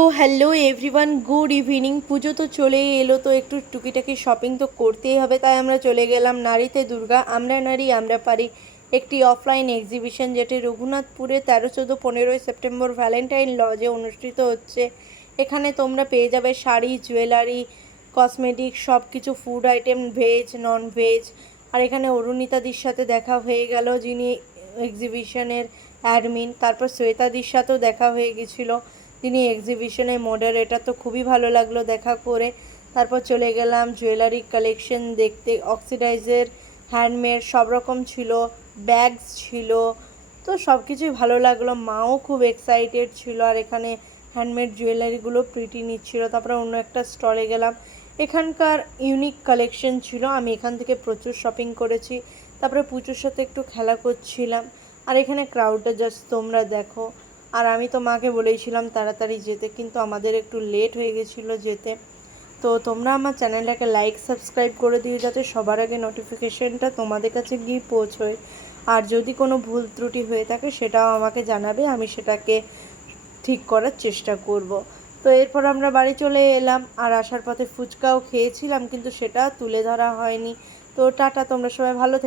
তো hello everyone, good evening. পুজো তো চলেই এলো, তো একটু টুকিটাকি শপিং তো করতেই হবে, তাই আমরা চলে গেলাম নারীতে দুর্গা আমরা নারী আমরা পারি, একটি অফলাইন এক্সিবিশন যেটি রঘুনাথপুরে 13, 14, 15 সেপ্টেম্বর ভ্যালেন্টাইন লজে অনুষ্ঠিত হচ্ছে। এখানে তোমরা পেয়ে যাবে শাড়ি, জুয়েলারি, কসমেটিক, সব কিছু, food item, veg non veg. আর এখানে অরুণিতাদির সাথে দেখা হয়ে গেল, যিনি এক্সিবিশনের অ্যাডমিন। তারপর শ্বেতাদির সাথেও দেখা হয়ে গেছিলো, তিনি এক্সিবিশনের মডারেটর। তো খুবই ভালো লাগলো দেখা করে। তারপর চলে গেলাম জুয়েলারি কালেকশন দেখতে, অক্সিডাইজের, হ্যান্ডমেড সব রকম ছিল, ব্যাগস ছিল। তো সব কিছুই ভালো লাগলো, মাও খুব এক্সাইটেড ছিল। আর এখানে হ্যান্ডমেড জুয়েলারিগুলো প্রিটি নিচ্ছিল। তারপরে অন্য একটা স্টলে গেলাম, এখানকার ইউনিক কালেকশন ছিল, আমি এখান থেকে প্রচুর শপিং করেছি। তারপরে পুজোর সাথে একটু খেলা করছিলাম। আর এখানে ক্রাউডটা জাস্ট তোমরা দেখো। আর আমি তো মাকে বলেইছিলাম তাড়াতাড়ি যেতে, কিন্তু আমাদের একটু লেট হয়ে গেছিলো যেতে। তো তোমরা আমার চ্যানেলটাকে লাইক সাবস্ক্রাইব করে দিও, যাতে সবার আগে নোটিফিকেশনটা তোমাদের কাছে গিয়ে পৌঁছয়। আর যদি কোনো ভুল ত্রুটি হয়ে থাকে সেটাও আমাকে জানাবে, আমি সেটাকে ঠিক করার চেষ্টা করব। তো এরপর আমরা বাড়ি চলে এলাম, আর আসার পথে ফুচকাও খেয়েছিলাম, কিন্তু সেটা তুলে ধরা হয়নি। তো টাটা, তোমরা সবাই ভালো থেকো।